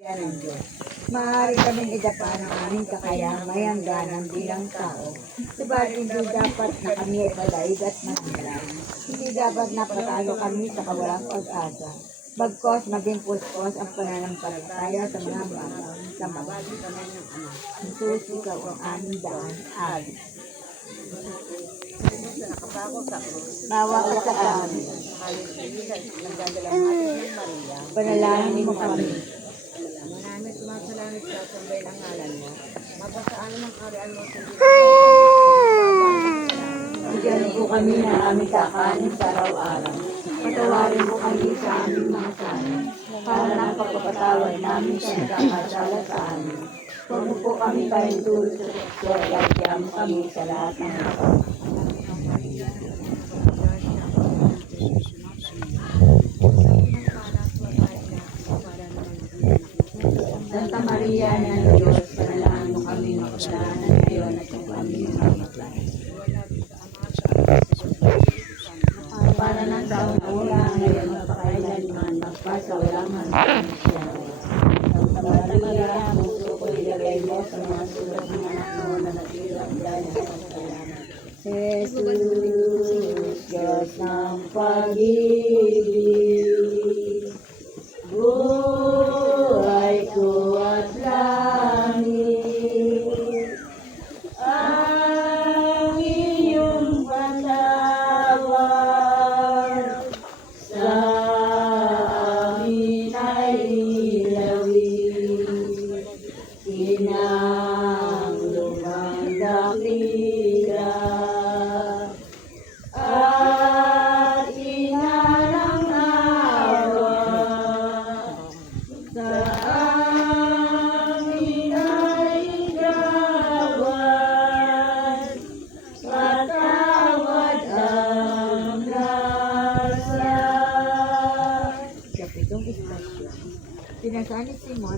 Yan ang Diyos. Maaari kaming idapa ng aming kakayahang may hangganan bilang tao. Subalit hindi dapat na kami ay palaig at mananalay. Hindi dapat na patalo kami sa kawalang pag-asa. Bagkos maging puspos ang pananampalataya sa mga bata sa mga. Jesus, ikaw ang aming daan. Amen. Bawa ka sa amin. Panalangin mo kami. Maraming sumasalamit sa sambay ng ngalan mo. Mapasaan ng arian mo sa Bigyan po kami ng aming kakanin sa araw-araw. Patawarin mo kami sa aming mga sana. Para ng pagpapatawad namin sa nagkakasala sa amin. Huwag mo po kami pahintulo sa sexual at mo kami sa lahat ng mga. Santa Maria ng Diyos, panalangin mo kami makasalanan ngayon at kung kami mamatay. Para ng taon na wala ngayon magpakailanman, magpasa walang hanggan. Santa Maria, puso ko ilagay mo sa mga sulat ng anak mo na natilang dahil sa kasalanan. Jesus, Diyos ng pag-ibig, buhay ko at langit, ang iyong patawad sa amin ay ilawin, inang lumang dakila, at inarang awa, sa amin ay gawad, patawad ang lasa. Sa pitong istasyon, pinasani si Simon